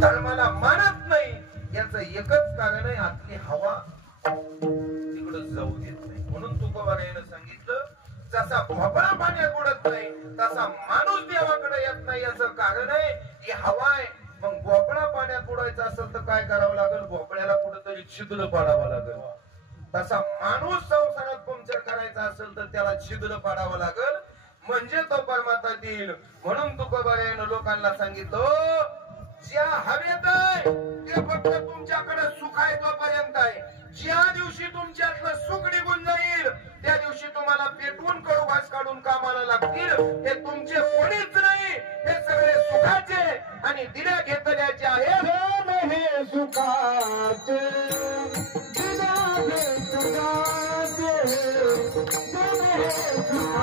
धर्माला मानत नाही, याचं एकच कारण आहे आतली हवा तिकडं जाऊ देत नाही. म्हणून तुकोबारायानं सांगितलं, जसा भोपळा पाण्यात बुडत नाही तसा माणूस देवाकडे येत नाही. याचं कारण आहे ही हवा आहे. मग भोपळा पाण्यात बुडायचा असेल तर काय करावं लागेल? भोपळ्याला कुठेतरी छिद्र पाडावं लागेल. तसा माणूस संसारात पंक्चर करायचा असेल तर त्याला छिद्र पाडावं लागेल, म्हणजे तो परमात्मा येईल. म्हणून तुकोबारायानं लोकांना सांगितलं, ज्या हवेत आहे ते फक्त तुमच्याकडे सुख आहे तोपर्यंत आहे. ज्या दिवशी तुमच्यातलं सुख निघून जाईल त्या दिवशी तुम्हाला पेटवून कडूभास काढून कामाला लागतील. हे तुमचे कोणीच नाही, हे सगळे सुखाचे आणि दिल्या घेतल्याचे आहेत. हे सुखाचे दिल्या घेतल्याचे, हे सुखाचे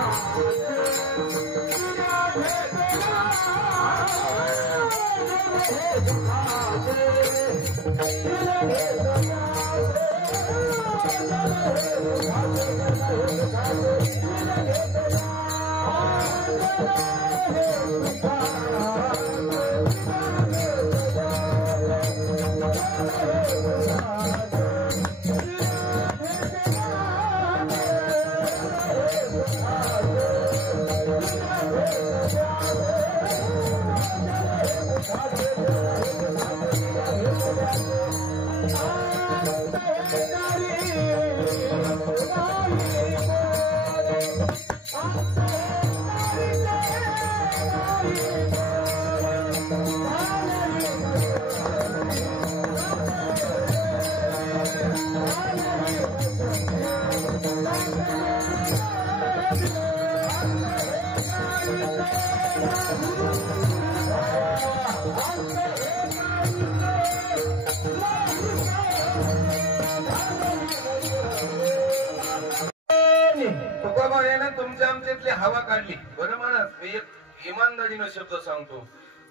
दिल्या तुमच्या आमच्यातली हवा काढली. बरं म्हणा, मी एक इमानदारीनं शब्द सांगतो,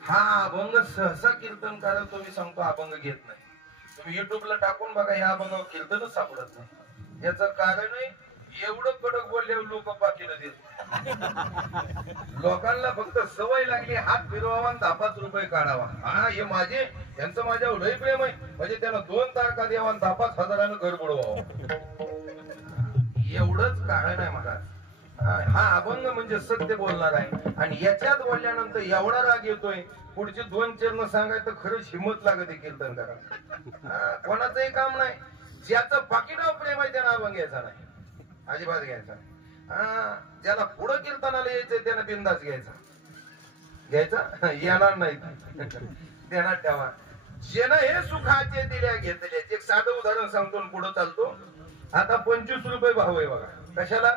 हा अभंग सहसा कीर्तन करत तुम्ही सांगतो अभंग घेत नाही. तुम्ही युट्यूबला टाकून बघा, या अभंग कीर्तनच सापडत नाही. याचं कारण आहे एवढं कडक बोलल्यावर लोक पाठीला देत. लोकांना फक्त सवय लागली हात फिरवावा आणि 10-5 रुपये काढावा. हा हे माझे यांचं माझ्यावर लय प्रेम आहे, म्हणजे त्यांना 2 तारखा द्यावा आणि 10-5 हजारानं घर बुडवावं. एवढंच कारण आहे महाराज. हा अभंग म्हणजे सत्य बोलणार आहे. आणि याच्यात बोलल्यानंतर एवढा राग येतोय, पुढचे 2 चरण सांगायचं खरंच हिंमत लागते कीर्तन करा. कोणाचंही काम नाही. ज्याचं पाकिटावर प्रेम आहे त्याला अभंग घ्यायचा नाही, अजिबात घ्यायचा. ज्याला पुढं कीर्तनाला यायचंय त्यानं बिंदास घ्यायचा येणार नाही. ध्यानात ठेवा, ज्यानं हे सुखाचे दिल्या घेतले. एक साधं उदाहरण सांगतो पुढे चालतो. आता 25 रुपये भाव आहे बघा. कशाला?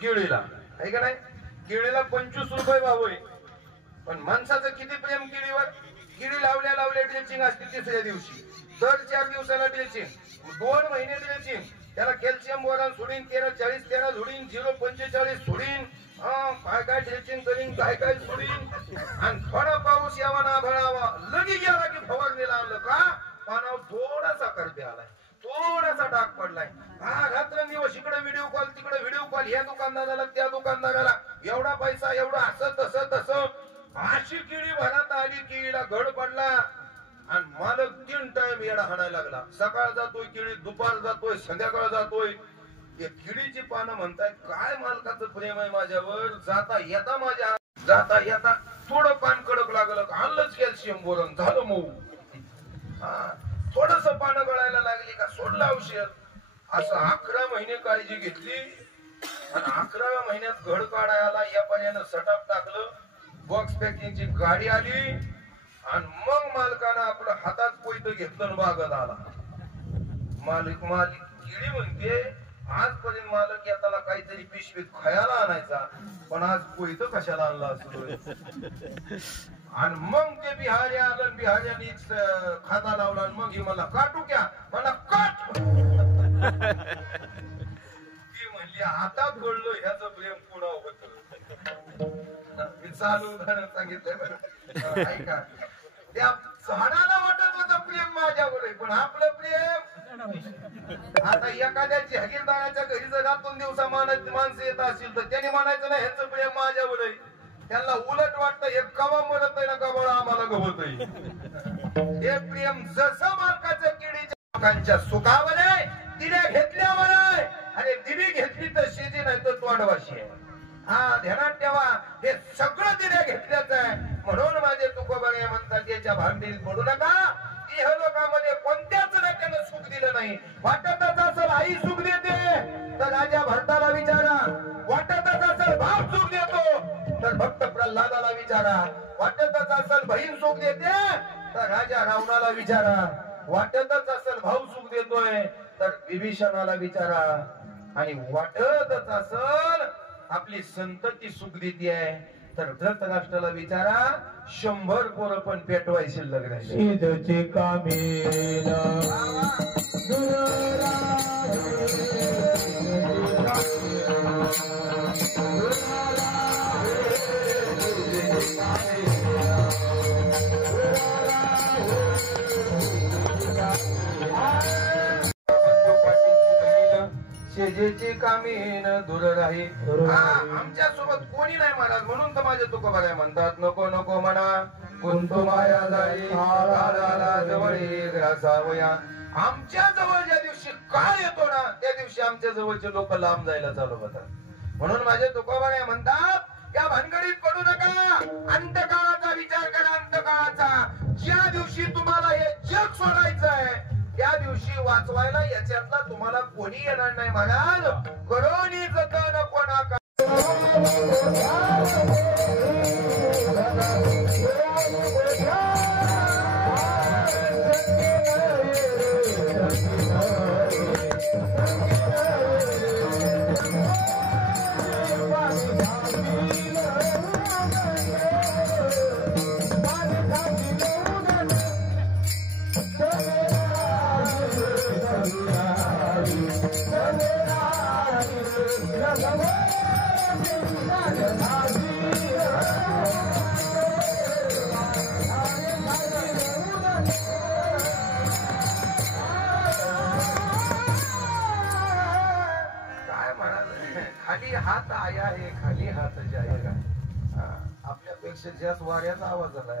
केळीला, आहे का नाही? केळीला 25 रुपये भाव आहे. पण माणसाचं किती प्रेम केळीवर. केळी लावल्या ड्रेचिंग असते तिसऱ्या दिवशी, दर 4 दिवसाला ड्रेचिंग, 2 महिने ड्रेचिंग. त्याला कॅल्शियम बोरॉन सोडीन, 13-40-13 सोडीन, 0-45 सोडीन, काय ड्रेचिंग करीन, काय सोडीन. आणि थोडा पाऊस यावा ना भरावा, लगी गेला की फवारणीला आणलं का पानावर थोडासा करपे आलाय, थोडासा डाग पडलाय. हा रात्रंदिवस इकडे व्हिडिओ कॉल तिकडे व्हिडिओ कॉल, या दुकानदाराला त्या दुकानदाराला, एवढा पैसा एवढा, असं तसं. अशी केळी भरात आली, केळीला घड पडला आणि मालक 3 टाइम येडा हाणायला लागला. सकाळ जातोय केळी, दुपार जातोय, संध्याकाळ जातोय. ते केळीची पानं म्हणताय काय मालकाचं प्रेम आहे माझ्यावर. जाता येता थोडं पान कडक लागलं, आणलंच कॅल्शियम बोरॉन, झालं मऊ. थोडस पानं गळायला लागली का सोडलं औषध. असं 11 महिने काळजी घेतली आणि 11व्या महिन्यात घड काढायला या पर्यानं सटाप टाकलं. बॉक्स पॅकिंगची गाडी आली आणि मग मालकानं आपलं हातात कोयतं घेतलं आणि बागत आला. मालिक केळी म्हणते आजपर्यंत मालक येताना काहीतरी पिशवीत खायला आणायचा, पण आज कोयतं कशाला आणला असतो. आणि मग ते बिहारी आलं, बिहाऱ्यांनी खाता लावला आणि मग ही मला काटू क्या, मला काट. ती म्हणली हातात घडलो ह्याचं प्रेम पुन्हा होत. चालू उदाहरण सांगितलं ऐका. त्या झाडाला वाटत होतं प्रेम माझ्यावर, पण आपलं प्रेम आता एखाद्या जहागीरदाराच्या घरी जर 2 दिवसा माणसं येत असतील तर त्याने म्हणायचं ना ह्याचं प्रेम माझ्यावर आहे. त्यांना उलट वाटतं हे कवा मरत आहे ना कवा आम्हाला गवत हे प्रेम जसं मालकाचं किडीच्या लोकांच्या सुखावर आहे, दिल्या घेतल्यावर आहे. अरे दिली घेतली तर शेती नाही तर तोंडवाशी आहे. हा ध्यानात ठेवा, हे सगळं दिल्या घेतल्याच आहे. म्हणून माझे तुकोबाई म्हणतात याच्या भांडीत पडू नका. इह लोकांमध्ये कोणत्याच नात्यानं सुख दिलं नाही. वाटतच असेल आई सुख देते तर राजा भरताला विचारा, वाटतच असेल बाप सुख देतो तर भक्त प्रल्हादाला विचारा, वाटतच असेल बहीण सुख देते तर राजा रावणाला विचारा, वाटतच असेल भाऊ सुख देतोय तर विभीषणाला विचारा, आणि वाटतच असेल आपली संतती सुख देते आहे तर धृतराष्ट्राला विचारा. 100 पोरं पण पेटवाय शिल्लक नाही. सिद्धचे कामेन शेजेची कामीन दूर राही. आमच्या सोबत कोणी नाही महाराज, म्हणून तर माझे तुकोबाई म्हणतात नको नको म्हणा कुंतू माया जाई जवळी ग्रासावया. आमच्या जवळ ज्या दिवशी काळ येतो ना त्या दिवशी आमच्या जवळचे लोक लांब जायला चालू होतात. म्हणून माझे तुकोबाई म्हणतात या भानगडीत पडू नका, अंतकाळाचा विचार करा. अंतकाळाचा ज्या दिवशी तुम्हाला हे जग सोडायचं आहे त्या दिवशी वाचवायला याच्यातला तुम्हाला कोणी येणार नाही महाराज. करोनी जतन कोणा खाली हात आया है खाली हात जाएगा. आपल्यापेक्षा जास्त वाऱ्याचा आवाज आला.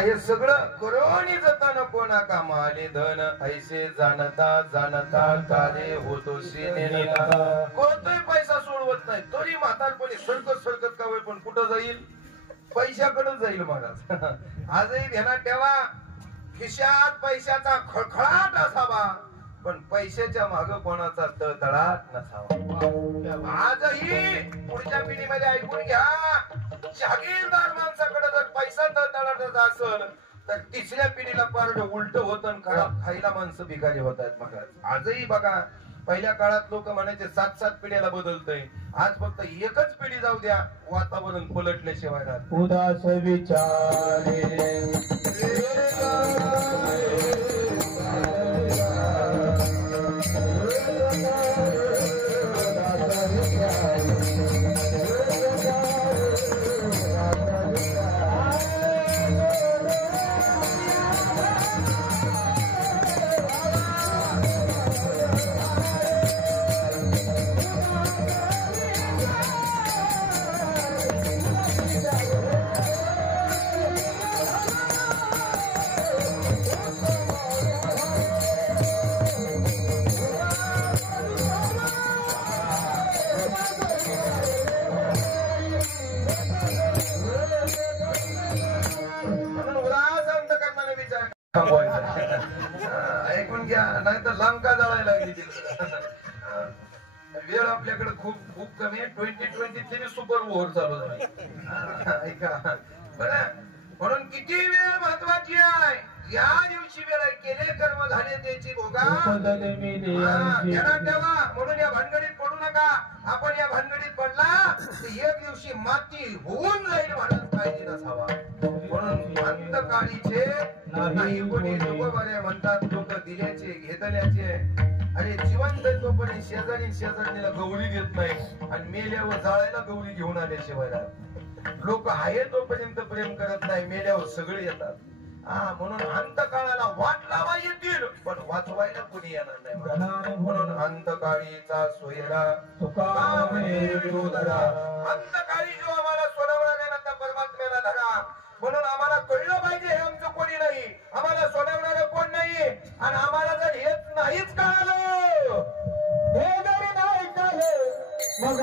हे सगळं करोनी जतन कोणा कामा आले धन ऐसे जाणता जाणता काले होतो कोणताही पैसा सोडवत नाही तरी म्हातारपणी सरकत सरकत का वेळ पण कुठं जाईल, पैशाकडे जाईल महाराज. आजही ध्यानात ठेवा, खिशात पैशाचा खळखळाट असावा पण पैशाच्या माग कोणाचा तळतळाट नसावा. आजही पुढच्या पिढीमध्ये ऐकून घ्या, जागीरदार माणसाकडे जर पैसा तळतळाटाचा असेल तर तिसऱ्या पिढीला पारड उलट होत खायला माणसं भिकारी होत आहेत महाराज. आजही बघा, पहिल्या काळात लोक म्हणायचे 7-7 पिढ्याला बदलतय. आज फक्त एकच पिढी जाऊ द्या, वातावरण पलटल्याशिवाय राहत. उदास विचारे ऐकून घ्या, नाही तर लंका जळायला लागली. वेळ आपल्याकडे खूप खूप कमी आहे. 2023 सुपर ओव्हर चालू झाली. ऐका बरं, म्हणून किती वेळ महत्वाची आहे. या दिवशी वेळ केले कर्म झाले त्याची भोगा ध्यानात ठेवा. म्हणून या भानगडीत पडू नका. आपण या भानगडीत पडला तर एक दिवशी माती होऊन जाईल म्हणून काळजी नसावा. म्हणून अंतकाळीचे नाही कोणी तुकोबाई म्हणतात लोक दिल्याचे घेतल्याचे. आणि जिवंत तोपर्यंत शेजारी शेजारीला गौरी घेत नाही आणि मेल्यावर जाळायला गौरी घेऊन आल्याशिवाय लोक आहे तोपर्यंत प्रेम करत नाही, मेल्यावर सगळे येतात. म्हणून अंतकाळाला वाट लावा येतील पण वाचवायला कोणी येणार नाही म्हणून अंतकाळीचा सोयरा अंतकाळी जो आम्हाला सोडवणाऱ्या परमात्म्याला धरा म्हणून आम्हाला कळलं पाहिजे हे आमचं कोणी नाही आम्हाला सोडवणारं कोण नाही आणि आम्हाला जर हेच नाहीच कळालं हे जरी नाही कळलं मग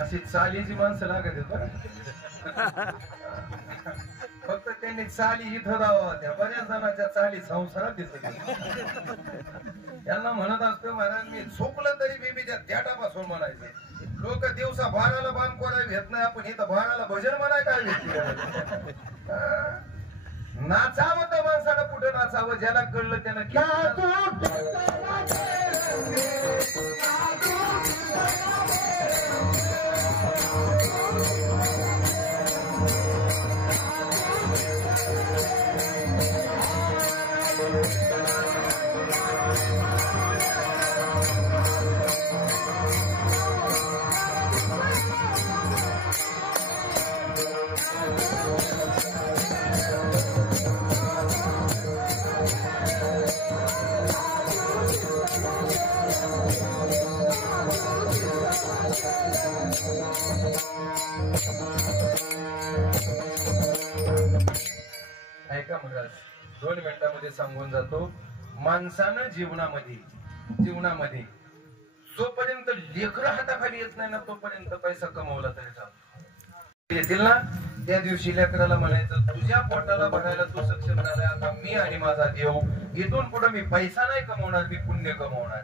अशी चालीची माणसं लागत फक्त त्यांनी चाली इथं राहावं त्या बऱ्याच जणांच्या चाली संसारात दिसत त्यांना म्हणत असतो महाराज मी झोपलं तरी बेबीच्या त्याटापासून म्हणायचे लोक दिवसा भाराला बाण कोणाला घेत नाही आपण इथं भाराला भजन म्हणाय काय घेतली नाचावं तर माणसाला कुठे नाचावं ज्याला कळलं त्याला ऐका महाराज 2 मिनिटांमध्ये सांगून जातो माणसानं जीवनामध्ये जोपर्यंत लेकरं हाताखाली येत नाही ना तोपर्यंत पैसा कमवला तरी चालतो येतील ना त्या दिवशी लेकराला म्हणायचं तुझ्या पोटाला भरायला तू सक्षम झालाय आता मी आणि माझा देव इथून पुढे मी पैसा नाही कमवणार मी पुण्य कमवणार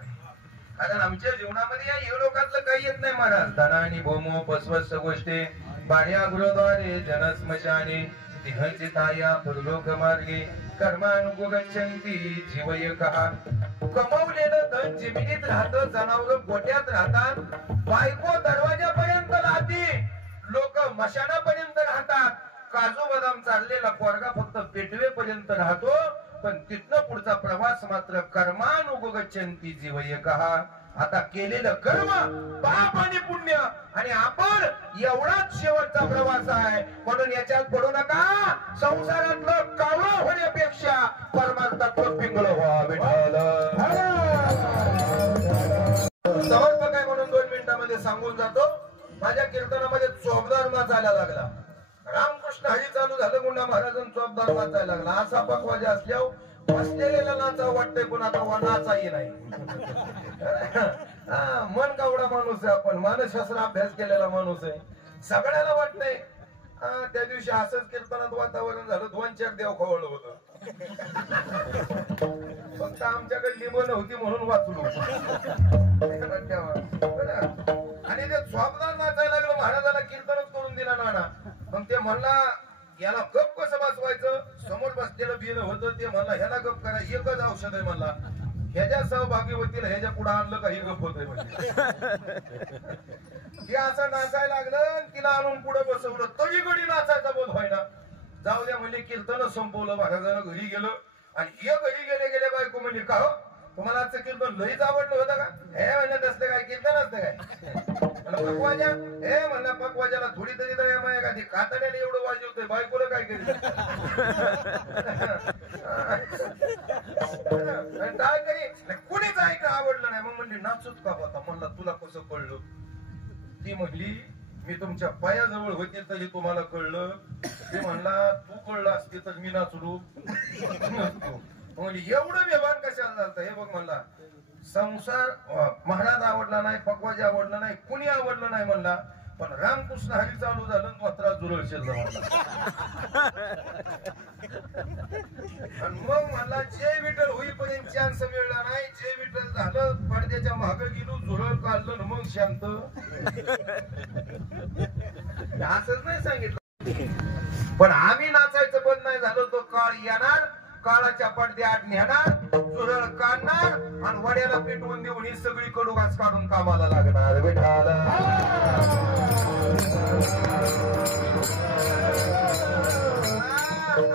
कारण आमच्या जीवनामध्ये या लोकांचं काही येत नाही महाराज धना आणि भोमो पस्वस्त गोष्टी बाह्या गृहद्वारे जनस्मशाने तिहंचिताया परलोक मार्गे कर्मानुगच्छन्ति जीवयकः कमवलेलं जमिनीत राहतं, जनावर गोट्यात राहतात, बायको दरवाजापर्यंत राहते, लोक मशानापर्यंत राहतात, काजू बदाम चाललेला पोरगा फक्त पेटवेपर्यंत राहतो, पण तिथनं पुढचा प्रवास मात्र कर्मानुगच्छन्ति जीवयकः. आता केलेलं कर्म, पाप आणि पुण्य, आणि आपण एवढाच शेवटचा प्रवास आहे. म्हणून याच्यात पडू नका. संसारातलं कावळं होण्यापेक्षा परमार्थातलं पिंगळ व्हा. विठ्ठल समर्पक आहे म्हणून 2 मिनिटांमध्ये सांगून जातो. माझ्या कीर्तनामध्ये चोपदार नाचायला लागला. रामकृष्ण हरी चालू झालं, गुंडा महाराजांना चोपदार नाचायला लागला. असा पकवाजा असल्यावर बसलेला नाचा वाटतंय, पण आता नाचाही नाही. मन गावडा माणूस आहे आपण, मानसशास्त्र अभ्यास केलेला माणूस आहे. सगळ्याला वाटतंय. त्या दिवशी असंच कीर्तनात वातावरण झालं, 2-4 देव खवळलं होतं. फक्त आमच्याकडे लिंब नव्हती म्हणून वाचलो. आणि ते झोपदार नाचायला लागलं. महाराजाला कीर्तनच करून दिला नाना. मग ते म्हणला याला गप कसं बसवायचं. समोर बसलेलं बिल होतं, ते म्हणला ह्याला गप करा, एकच औषध आहे म्हणला, ह्याच्या सहभागी होतील, ह्याच्या पुढे आणलं काही गप होत म्हणजे. हे असं नाचायला लागलं, तिला आणून पुढे बसवलं, तरी गडी नाचायचा बोध व्हायना. जाऊ द्या म्हणजे कीर्तन संपवलं. महाराजानं घरी गेलं आणि हे घरी गेले गेले बायको म्हणजे का हो तुम्हाला आजचं कीर्तन लईच आवडलं होतं का. हे म्हणलं तसलं काय कीर्तन असतं काय. पकवाजा हे म्हणला, पकवाजाला थोडी तरी दया माया का, ती कातड्याने एवढं वाजवतोय, बायकोला काय केलं. काय तरी कुणीच ऐका आवडलं नाही. मग म्हणली नाचूच का होता. म्हणला तुला कसं कळलं. ती म्हणली मी तुमच्या पायाजवळ होते तरी तुम्हाला कळलं. ते म्हणला तू कळलं असते तर मी नाचलो. म्हणली एवढं व्यवहार कशाला झालं. हे बघ म्हणला, संसार महाराज आवडला नाही, पकवाजी आवडलं नाही, कुणी आवडलं नाही म्हणला, पण रामकृष्ण हरी चालू झालं, मात्र जुरळ शिरलं म्हणला. आणि मग म्हणला जय विठ्ठल होईपर्यंत चान्स मिळला नाही. जय विठ्ठल झालं, पडद्याच्या मागे गेलो, जुरळ काढलं, मग शांत. असंच नाही सांगितलं. पण आम्ही नाचायचं बंद नाही झालो. तो काळ येणार, काळाच्या पडद्याआड नेणार, जुरळ काढणार आणि वड्याला पेटवून देऊन ही सगळी कडूगास काढून कामाला लागणार. विठ्ठल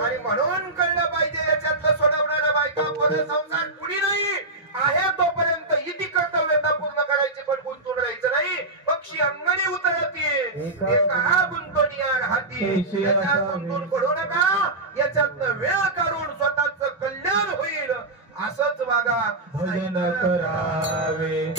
आणि म्हणून कळलं पाहिजे याच्यातलं सोडवणाऱ्या बायका आपला संसार कुणी नाही आहे तोपर्यंत इति कर्तव्यता पूर्ण करायची, पण गुंतून राहायचं नाही. पक्षी अंगणी उतरते एका गुंतवणीया राहते. याच्यात गुंतून पडू नका. याच्यातनं वेळ काढून स्वतःच कल्याण होईल असंच वागा. भजन करावे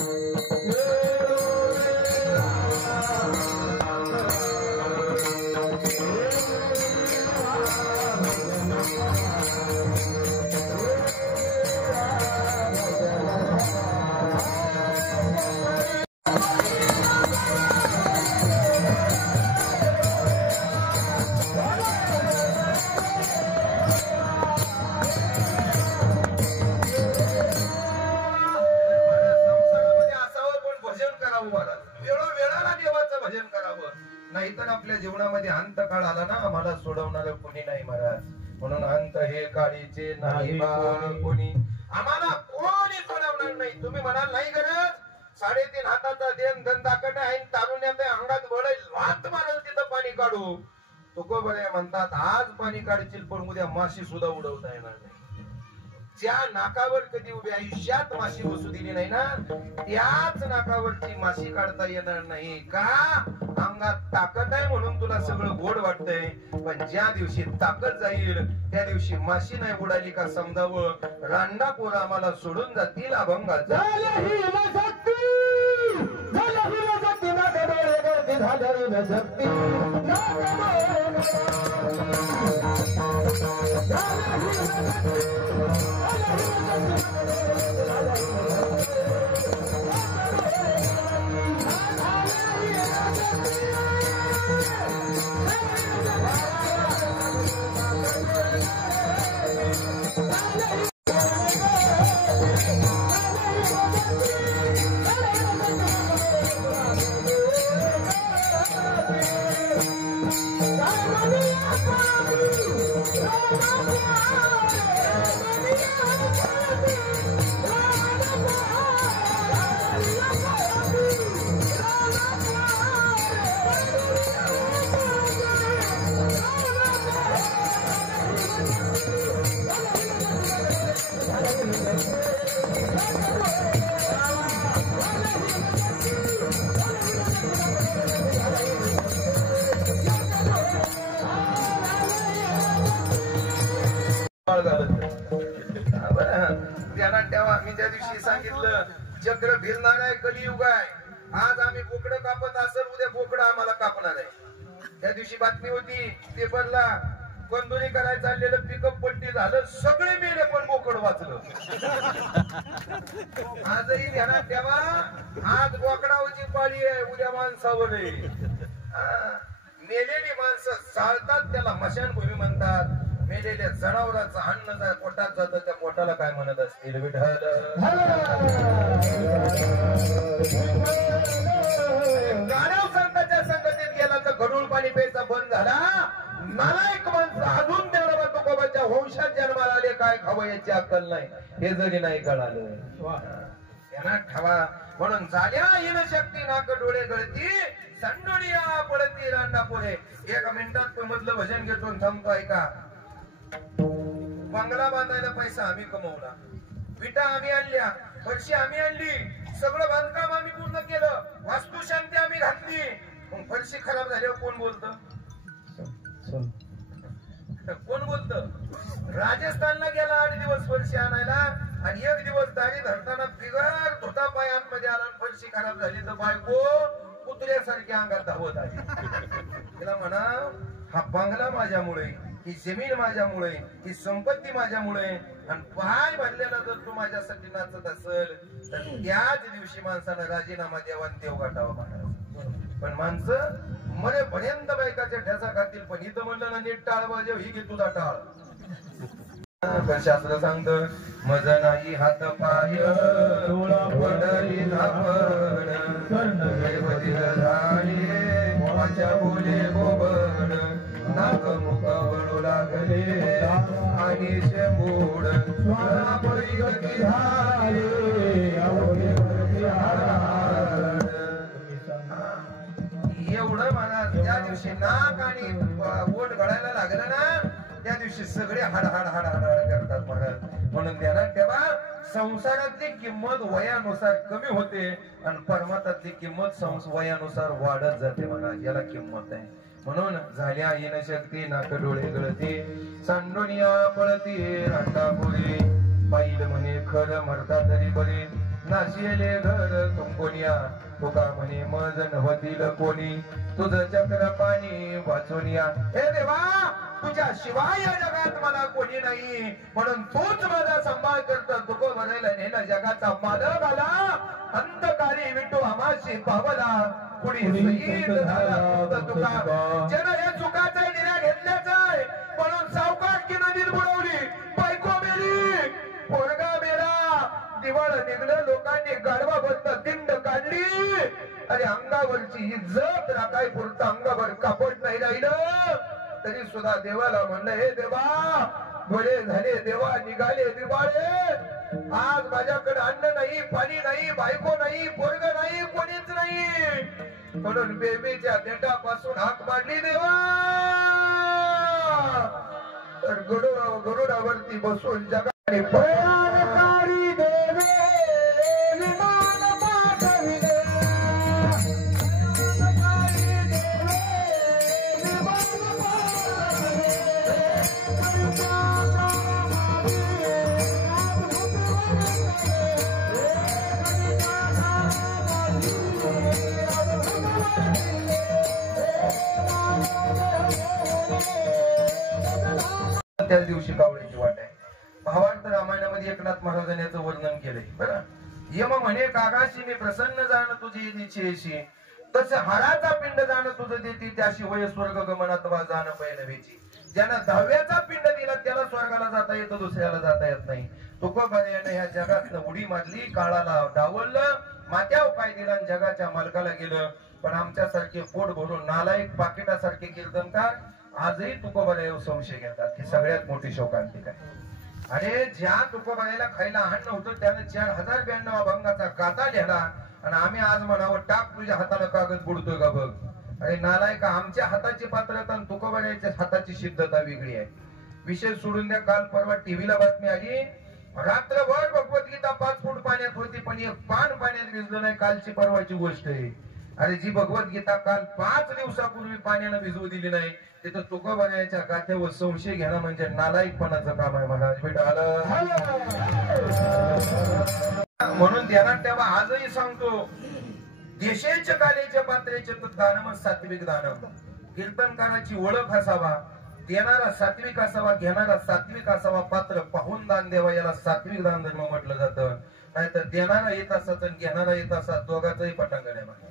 नाहीतर आपल्या जीवनामध्ये अंत काळ आला ना, आम्हाला सोडवणार कोणी नाही महाराज. म्हणून अंत हे काळीचे नाही कोणी, आम्हाला कोणी सोडवणार नाही. तुम्ही म्हणाल नाही गरज, 3.5 हाताचा देण धंदाकडे आहे, तारुण्यात अंगात वळेल, वात मारल तिथं पाणी काढू. तुकोबरे म्हणतात आज पाणी काढशील पण उद्या माशी सुद्धा उडवता येणार नाही. ज्या नाकावर कधी उभ्या आयुष्यात माशी बसू दिली नाही ना, त्याच नाकावरची माशी काढता येणार नाही का. अंगात ताकद आहे म्हणून तुला सगळं गोड वाटतंय, पण ज्या दिवशी ताकद जाईल त्या दिवशी माशी नाही उडाली का समजावं. रांडा पोरं आम्हाला सोडून जातील अभंगा Thank you. ध्यानात ठेवा, मी त्या दिवशी सांगितलं चक्र फिरणार आहे, कलियुग आहे. आज आम्ही बोकडं कापत असेल, उद्या बोकडं आम्हाला कापणार आहे. त्या दिवशी बातमी होती पेपरला, कंदुरी करायला चाललेलं पिकअप पलटी झालं, सगळे मेले पण बोकड वाचलं. आजही ध्यानात ठेवा, आज बोकडावरची पाळी आहे, उद्या माणसावर आहे. मेलेली माणसं चालतात त्याला मशानभूमी म्हणतात. मेलेल्या जनावरांचं अन्न पोटात जातं, त्या पोटाला काय म्हणत असतील? विठ्ठल. गाढव संतांच्या संगतीत गेला तर गडूळ पाणी प्यायचा बंद झाला. नालायक माणसं अजून तेवढा तुकोबाच्या वंशात जन्माला आले, काय खावं याची अक्कल नाही, हे जरी नाही कळालं. त्यांना ठेवा. म्हणून झाल्या येण शक्ती नाक डोळे गळती, संडोळिया पडती रांडा पोरे. एका मिनिटात मधलं भजन घेतो थांबतो. ऐका, बंगला बांधायला पैसा आम्ही कमवला, विटा आम्ही आणल्या, फरशी आम्ही आणली, सगळं बांधकाम आम्ही पूर्ण केलं, वास्तुशांती आम्ही घातली. मग फरशी खराब झाल्यावर कोण बोलत? कोण बोलत? राजस्थानला गेला 8 दिवस फरशी आणायला आणि 1 दिवस दाढी धरताना बिगर धोता पायांमध्ये आला, फरशी खराब झाली तर बायको कुत्र्यासारखी अंगात धावत आली. तिला म्हणा, हा बंगला माझ्यामुळे, ही जमीन माझ्यामुळे, ही संपत्ती माझ्यामुळे, आणि पाय भरलेला जर तू माझ्यासाठी नाचत असेल तर त्याच दिवशी माणसानं राजीनामा द्यावा आणि देव गाठावा महाराज. पण माणसं मरेपर्यंत बायकाच्या ठेसा खातील, पण इथं म्हणलं ना नीट टाळ वाजव, ही घे तुझा टाळ. पण शास्त्र सांगतं, मज नाही हात पाय पडली धापड, माझ्या बोले बोबड, नाक मुख वळू लागले आणि शेंबूड, एवढं म्हणा. त्या दिवशी नाक आणि बोट गळायला लागलं ना, त्या दिवशी सगळे हाड हाड हाड हाड हाड करतात महाराज. म्हणून ध्यानात ठेवा, संसारातली किंमत वयानुसार कमी होते आणि परमात्मातली किंमत वयानुसार वाढत जाते महाराज. याला किंमत आहे. म्हणून झाल्या येण शक्ती नाक डोळे गळती, सांडोनिया पळती रांडा पोरी, पाहिलं म्हणे खरं मरता तरी बरे, नाशिले घर तुंकोनिया, तुका म्हणे मज नव्हतील कोणी, तुझं चक्र पाणी वाचोनिया. हे देवा, तुझ्या शिवाय या जगात मला कोणी नाही, म्हणून तूच माझा सांभाळ करतो. तुको भरायला नेला जगाचा मालक आला, अंतकाळी विटू आमाशी पावला, कुणी शहीद झाला तुका. जन हे चुकाचा निर्णय घेतल्याचा आहे, म्हणून सावकाश नदीत बुडवली, बायको मेली, पोरगा मेला, दिवाळ निघलं, लोकांनी गाडवा बसता दिंड काढली, अरे अंगावरची इज्जत राखाय पुरता अंगावर कापड नाही राहिलं. तरी सुद्धा देवाला म्हणलं, हे देवा, बरे झाले देवा, निघाले दिवाळे, आज माझ्याकडे अन्न नाही, पाणी नाही, बायको नाही, पोरग नाही, कोणीच नाही, म्हणून बेबीच्या देठापासून हाक मांडली देवा. तर गरुडावरती बसून जगाने प्रयाणकारी देवे विमान पाठविले, त्याच दिवशी कावळ्याची वाट आहे. भावार्थ रामायणामध्ये एकनाथ महाराजांनी याचं वर्णन केलंय. बरं, यम म्हणे कागाशी मी प्रसन्न जाण तुझी निश्चयशी, तसे हाराचा पिंड जाण तुझं देती, त्याशी वय स्वर्ग गमनात वा जाण पैनवेची. ज्यानं 10व्याचा पिंड दिला त्याला स्वर्गाला जाता येतं, दुसऱ्याला जाता येत नाही. तुकोबाने ह्या जगातनं उडी मारली, काळाला डावललं, मात्याव पाय दिला, जगाच्या मालकाला गेलं. पण आमच्यासारखे पोट भरून नालायक पाकिटासारखे कीर्तनकार आजही तुकोबाला संशय घेतात. ही सगळ्यात मोठी शोकांतिका आहे. अरे ज्या तुकोबाला खायला अन्न होतं त्याने 4092 अभंगाचा गाथा लिहिला, आणि आम्ही आज म्हणावं टाक तुझ्या हाताला कागद बुडतोय का बघ. अरे नालायका, आमच्या हाताची पात्रता आणि तुकोबाच्या हाताची सिद्धता वेगळी आहे. विषय सोडून द्या. काल परवा टीव्हीला बातमी आली, रात्रभर भगवद्गीता 5 फूट पाण्यात होती, पण एक पान पाण्यात भिजलं नाही. कालची परवाची गोष्ट आहे. अरे जी भगवद्गीता काल 5 दिवसापूर्वी पाण्यानं भिजवू दिली नाही तिथं तुकोबारायाच्या गाथ्यावर संशय घेणं म्हणजे नालायकपणाचं काम आहे महाराज. म्हणून ध्यानात ठेवा. आजही सांगतो, देशेच्या कालेच्या पात्रेचे दानम सात्विक दानम. कीर्तनकाराची ओळख असावा, देणारा सात्विक असावा, घेणारा सात्विक असावा, पात्र पाहून दान द्यावा, याला सात्विक दान धर्म म्हटलं जातं. नाहीतर देणारा येत असत आणि घेणारा येत असत, दोघांचंही पटांगण आहे महाराज.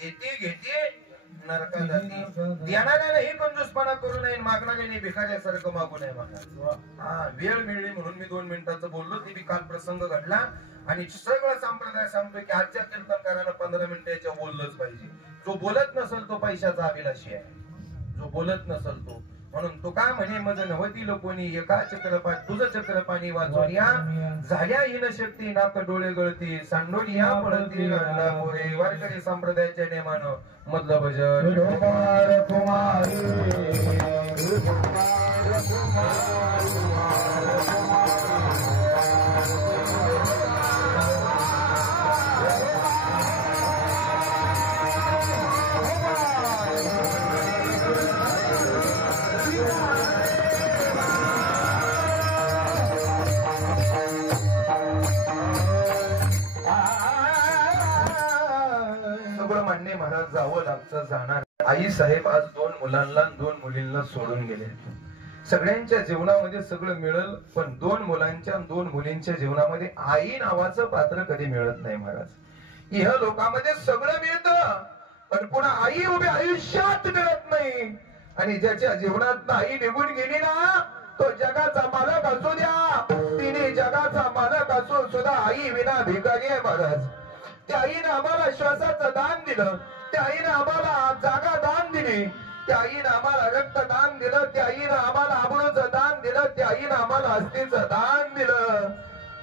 देते घेते नरका जाती. देणाऱ्याने कंजूसपणा करू नये, मागणाऱ्याने भिकाऱ्यासारखं मागू नये महाराज. वेळ मिळली म्हणून मी 2 मिनिटाचं बोललो. ते बी काल प्रसंग घडला आणि सगळं संप्रदाय सांगतोय की आजच्या कीर्तनकारानं 15 मिनिटाच्या बोललंच पाहिजे. जो बोलत नसेल तो पैशाचा अभिलाषी आहे, जो बोलत नसेल तो. म्हणून तो काय म्हणे, मज नवती लोकोनी एका चक्रपाणी तुझं चक्रपाणी वाचून या झाल्या हीन शक्ती नाक डोळे गळती सांडोली या पडती मोरे. वारकरी संप्रदायाच्या नियमानं मधलं भजन. महाराज जावं लागतं, जाणार. आई साहेब आज 2 मुलांना 2 मुलींना सोडून गेले. सगळ्यांच्या जीवनामध्ये सगळं मिळेल, पण 2 मुलांच्या 2 मुलींच्या जीवनामध्ये आई नावाचं पात्र कधी मिळत नाही महाराज. ह्या लोकांमध्ये सगळं मिळतं, पण पुन्हा आई उभी आयुष्यात मिळत नाही. आणि ज्याच्या जीवनात आई निघून गेली ना, तो जगाचा मालक असू द्या, तिने जगाचा मालक असून सुद्धा आई विना भिकारी आहे महाराज. त्या आईने आम्हाला श्वासाचं दान दिलं, त्या आईने आम्हाला जागा दान दिली, त्या आईने आम्हाला रक्तदान दिलं, त्या आईने आम्हाला आबरूचं दान दिलं, त्या आईने आम्हाला अस्थिचं दान दिलं.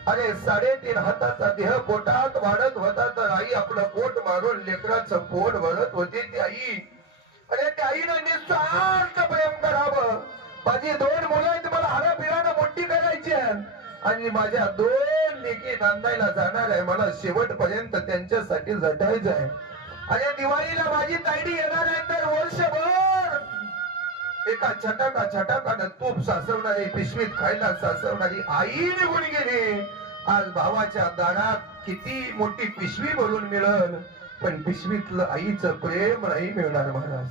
अरे 3.5 हाताचा देह पोटात वाढत होता तर आई आपलं पोट मारून लेकराचं पोट भरत होती ती आई. अरे त्या आईनं निस्वार्थ प्रेम करावं. माझी 2 मुलं आहेत, मला हारा पिरानं मोठी करायची आहे आणि माझ्या 2 लेकी नांदायला जाणार आहे, मला शेवटपर्यंत त्यांच्यासाठी झटायचं आहे. आणि दिवाळीला माझी तायडी येणार आहे तर वर्षभर एका छटाकानं तूप सासवणारी, पिशवीत खायला सासवणारी आई निघून गेली. आज भावाच्या दारात किती मोठी पिशवी भरून मिळल, पण पिशवीतलं आईचं प्रेम नाही मिळणार महाराज.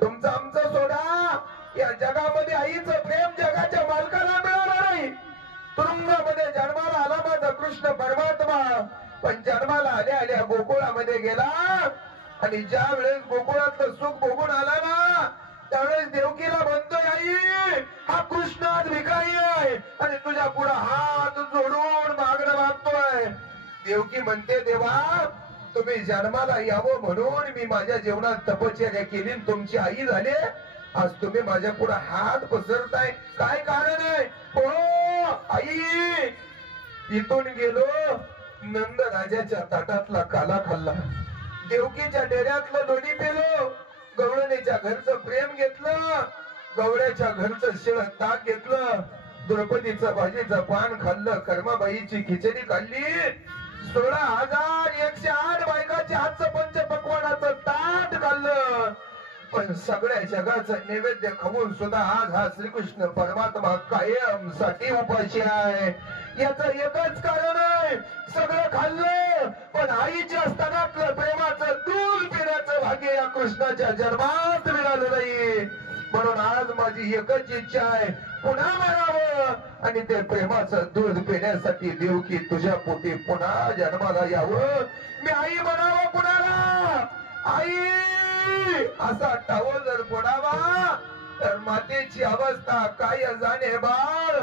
तुमचं आमचं सोडा, या जगामध्ये आईचं प्रेम जगाच्या मालकाला मिळणार नाही. तुरुंगामध्ये जन्माला आला माझा कृष्ण परमात्मा, पण जन्माला आल्या गोकुळामध्ये गेला आणि ज्या वेळेस गोकुळातलं सुख बघून आला ना, त्यावेळेस देवकीला म्हणतोय, आई हा कृष्ण आज भिकारी आहे आणि तुझ्या पुढे हात जोडून मागणं मागतोय. देवकी म्हणते, देवा तुम्ही जन्माला यावं म्हणून मी माझ्या जीवनात तपश्चर्या केली, तुमची आई झाली, आज तुम्ही माझ्या पुढे हात पसरताय, काय कारण आहे? हो आई, इथून गेलो, नंद राजाच्या ताटातला काला खाल्ला, देवकीच्या डेऱ्यातलं लोणी पेलो, गवळणीच्या घरचं प्रेम घेतलं, गवळ्याच्या घरचं शिळ ताक घेतलं, द्रौपदीचं भाजीचं पान खाल्लं, कर्माबाईची खिचडी खाल्ली, 16,108 बायकाच्या हातचं पंचपक्वानाचं ताट खाल्लं. पण सगळ्या जगाचं नैवेद्य खाऊन सुद्धा आज हा श्रीकृष्ण परमात्मा कायम साठी उपाशी आहे. याच एकच कारण आहे, सगळं खाल्लं पण आईच्या स्तनातलं प्रेमाचं दूध पिण्याचं भाग्य या कृष्णाच्या जन्मात मिळालं नाही. म्हणून आज माझी एकच इच्छा आहे, पुन्हा मरावं आणि ते प्रेमाचं दूध पिण्यासाठी देवकी तुझ्या पोटी पुन्हा जन्माला यावं. मी आई म्हणावं कुणाला, आई असा टावळ जर पडावा तर मातेची अवस्था काय जाणे बाळ.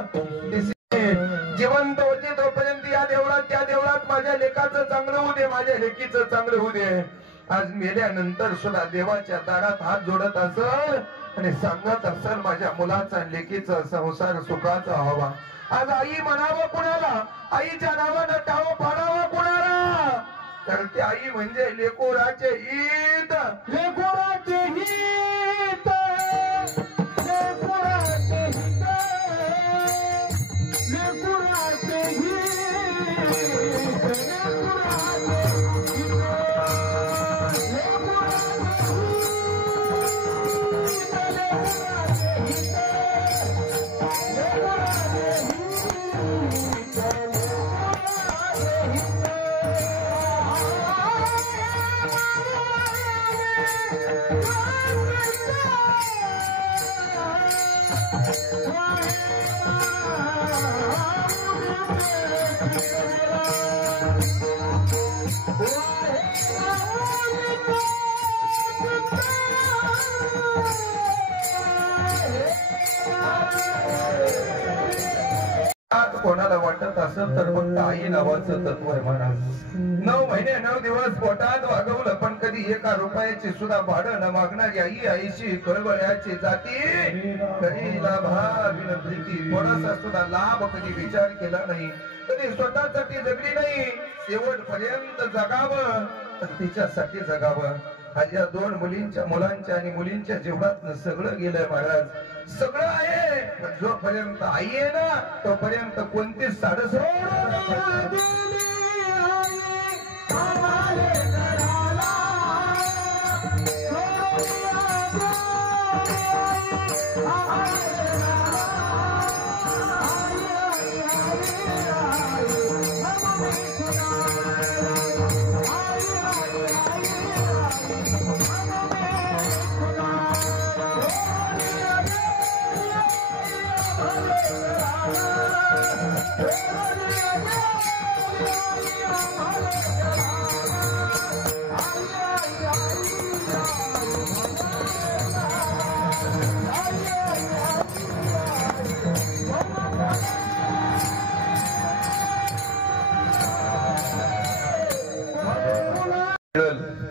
जिवंत होती तोपर्यंत या देवळात त्या देवळात माझ्या लेकाचं चांगलं होऊ दे, माझ्या लेकीचं चांगलं होऊ दे. आज मेल्यानंतर सुद्धा देवाच्या दारात हात जोडत असल आणि सांगत असल माझ्या मुलाचा लेकीचा संसार सुखाचा व्हावा. आज आई म्हणावं कुणाला, आईच्या नावानं टाव पाडावं कुणाला, तर ती आई म्हणजे लेकोराचे हित, लेकोराचे हित, लेकोराचे हित, लेकोराचे हित, लेकोराचे हित. कोणाला वाटत असेल तर फक्त आई नावाचं तत्व आहे महाराज. 9 महिने 9 दिवस पोटात वागवलं पण कधी 1 रुपयाची सुद्धा भाडं न मागणारी आई आईशी कळवळ्याची जाती कधी लाभाविन प्रीती थोडासा सुद्धा लाभ कधी विचार केला नाही, कधी स्वतःसाठी जगली नाही. शेवटपर्यंत जगावं तर तिच्यासाठी जगावं. आज या 2 मुलांच्या आणि मुलींच्या जीवनात सगळं गेलंय महाराज. सगळं आहे पण जोपर्यंत आई आहे ना तोपर्यंत कोणतीच साडस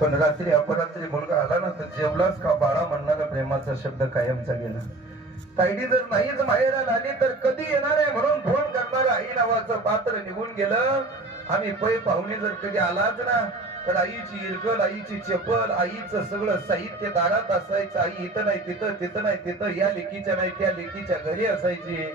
पण रात्री अपरात्री मुलगा आला ना तर जेवलास का बाळा म्हणणारा प्रेमाचा शब्द कायमचा गेला. ताईडी जर नाहीच माहेराला आली तर कधी येणार आहे म्हणून फोन करणारा आई नावाचं पात्र निघून गेलं. आम्ही पै पाहुणे जर कधी आलाच ना तर आईची इरकल आईची चप्पल आईचं सगळं साहित्य दारात असायचं. आई इथं नाही तिथं तिथं नाही तिथं या लेकीच्या नाही त्या लेकीच्या घरी असायची.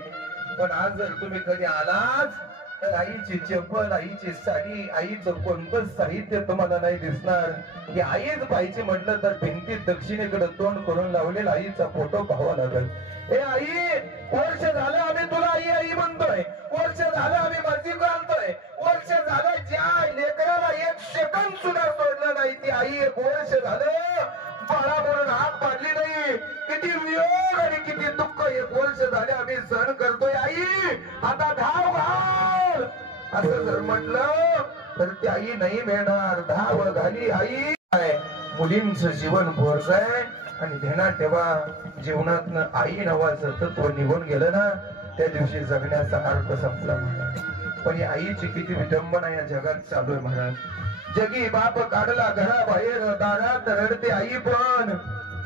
पण आज जर तुम्ही कधी आलाच तर आईची चप्पल आईची साडी आईचं कोणतंच साहित्य तुम्हाला नाही दिसणार. की आईच पाहिजे म्हटलं तर भिंतीत दक्षिणेकडे तोंड करून लावलेला आईचा फोटो पाहावा लागेल. हे आई वर्ष झालं आम्ही तुला आई आई म्हणतोय, वर्ष झालं आम्ही मस्जिद घालतोय, वर्ष झालं ज्या लेकराला 1 सेकंद सुद्धा सोडलं नाही ती आई 1 वर्ष झालं बाळा म्हणून हात पाडली नाही. किती वियोग आणि किती दुःख 1 वर्ष झाले आम्ही सहन करतोय. आई आता धाव घाल असं जर म्हटलं तर ती आई नाही मिळणार. धाव घाली आई. मुलींचं जीवन बोरच आहे आणि ध्यानात ठेवा जीवनातनं आई नावाचं तत्व निघून गेलं ना त्या दिवशी जगण्याचा अर्थ संपला महाराज. पण ही आईची किती विडंबना या जगात चालू आहे महाराज. जगी बाप काढला घराबाहेर दारात रडते आई पण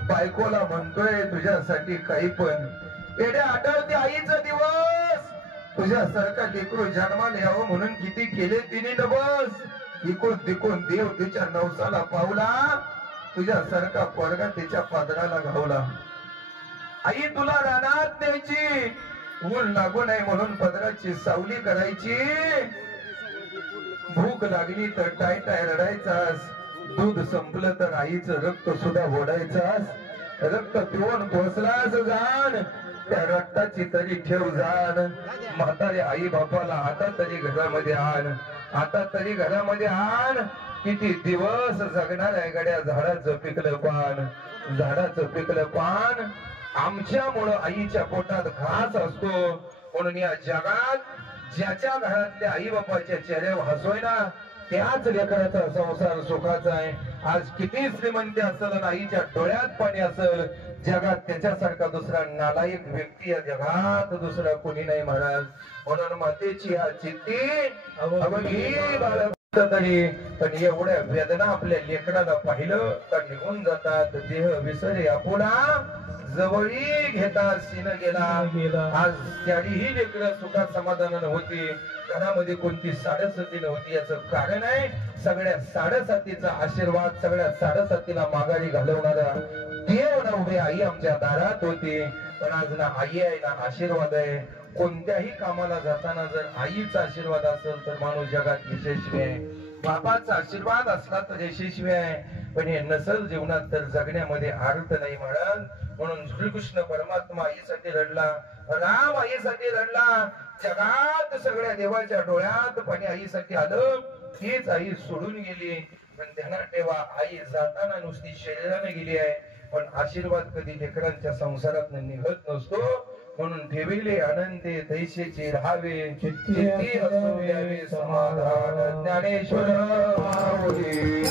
बायकोला म्हणतोय तुझ्यासाठी काही पण. एवढे आठवते आईचा दिवस तुझ्यासारखा लेकरू जन्माला यावं म्हणून किती केले तिने डबस. इकून तिकून देव तिच्या नवसाला पावला तुझ्यासारखा पोरगा तिच्या पादराला घावला. आई तुला रानात न्यायची ऊन लागू नये म्हणून पदराची सावली करायची. भूक लागली तर टाय टाय रडायचास, दूध संपलं तर आईचं रक्त सुद्धा ओढायचास. रक्त पिऊन पोचलास जाण त्या रक्ताची तरी ठेव जाण. म्हातारे आई बापाला आता तरी घरामध्ये आण, आता तरी घरामध्ये आण. किती दिवस जगणार आहे गड्या झाडाचं पिकलं पान, झाडाचं पिकलं पान. आमच्यामुळं आईच्या पोटात घास असतो म्हणून या जगात ज्याच्या घरातल्या आई बापाच्या चेहऱ्यावर हसोय ना त्याच लेकराचा संसार सुखाचा आहे. आज किती श्रीमंती असेल आणि आईच्या डोळ्यात पाणी असेल जगात त्याच्यासारखा दुसरा नालायक व्यक्ती या जगात दुसरा कोणी नाही महाराज. म्हणून मातेची हा चित्ती अवघी बाळ तरी पण एवढ्या वेदना आपल्या लेकराला पाहिलं तर निघून जातात. देह विसरे आपुला जवळी घेतात सीन गेला. आज त्याही लेकरं सुखात समाधानानं होती. घरामध्ये कोणती साडेसाती नव्हती. याचं कारण आहे सगळ्या साडेसातीचा आशीर्वाद, सगळ्या साडेसातीला माघारी घालवणारा देव ना उभे आई आमच्या दारात होती. पण आज ना आई आहे ना आशीर्वाद आहे. कोणत्याही कामाला जाताना जर आईचा आशीर्वाद असेल तर माणूस जगात यशस्वी आहे. बापाचा आशीर्वाद असला तर यशस्वी आहे, पण हे नसल जीवनात तर जगण्यामध्ये अर्थ नाही म्हणाल. म्हणून श्रीकृष्ण परमात्मा आईसाठी रडला, राम आईसाठी रडला. जगात सगळ्या देवाच्या डोळ्यात पाणी आईसाठी आलं, तीच आई सोडून गेली. पण ध्यानात ठेवा, आई जाताना नुसती शरीराने गेली आहे, पण आशीर्वाद कधी लेकरांच्या संसारात निघत नसतो. म्हणून ठेविले आनंदे तैसेचे राहावे, चित्ती असो यावे समाधान. ज्ञानेश्वर माऊली.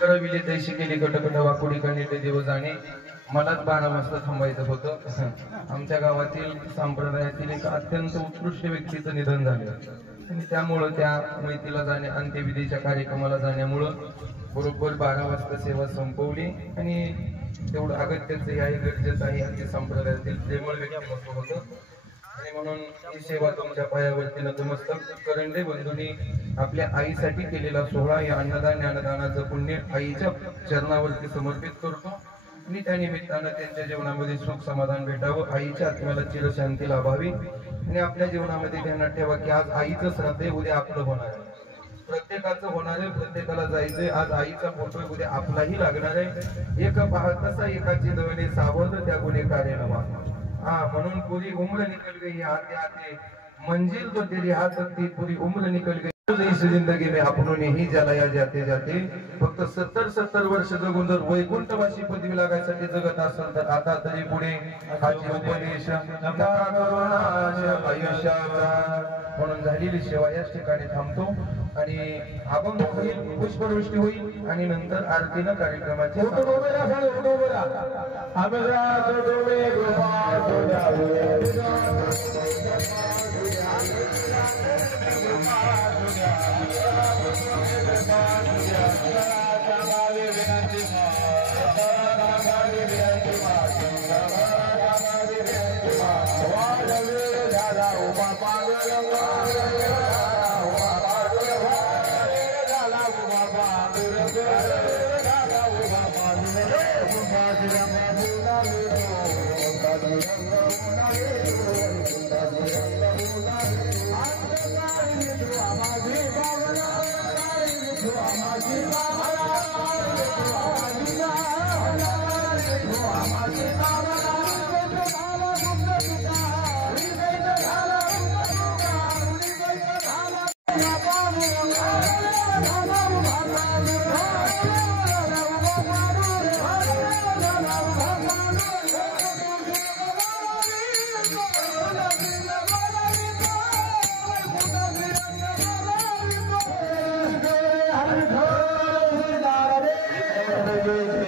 करविले तैशी केली कटकट वाकुडी कणिते देव जाणे. मलाच 12 वाजता थांबायचं होतं. आमच्या गावातील संप्रदायातील एक अत्यंत उत्कृष्ट व्यक्तीचं निधन झालं आणि त्यामुळं त्या मैतीला जाणे, अंत्यविधीच्या कार्यक्रमाला जाण्यामुळं बरोबर 12 वाजता सेवा संपवली. आणि तेवढं अगत्याचं आहे, गरजेचं आहे. अगदी संप्रदायातील प्रेमळ व्यक्तिमत्व होतं आणि म्हणून ही सेवा तुमच्या पायावरती नतमस्तक. करंडे बंधूंनी आपल्या आईसाठी केलेला सोहळा या अन्नदान ज्ञानदानाचं पुण्य आईच्या चरणावरती समर्पित करतो आणि त्या निमित्तानं त्यांच्या जीवनामध्ये सुख समाधान भेटावं, आईच्या आत्म्याला चिरशांती लाभावी. आणि आपल्या जीवनामध्ये ध्यानात ठेवा की आज आईचं श्राद्ध आहे, उद्या आपलं होणार आहे. प्रत्येकाचं होणार आहे, प्रत्येकाला जायचंय. आज आईचा फोटो उद्या आपलाही लागणार आहे. एक पाहतसा एकाची दवने सावध त्या गुन्हेगारे नवा. म्हणून पूरी उम्र निकल गई आते आते, मंजिल तो तेरी हाथ तक पूरी उम्र निकल गई. इस जिंदगी में अपनों ने ही जलाया जाते जाते. फक्त 70 वर्ष जगून जर वैकुंठवासी पदवी लागायसाठी जगत असेल तर आता तरी पुढे हाची उपदेश आयुष्याचा. म्हणून झालेली सेवा याच ठिकाणी थांबतो आणि अभंग होईल, पुष्पवृष्टी होईल आणि नंतर आरतीनं कार्यक्रमाचे Hare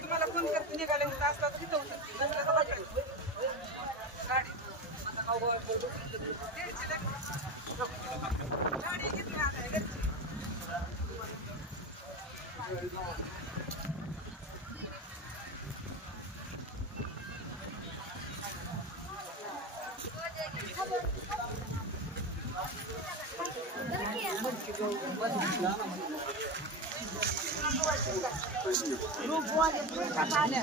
तुम्हाला फोन करते निघाले असला तर तिथं गाडी घेतली आता Lu buat itu katanya.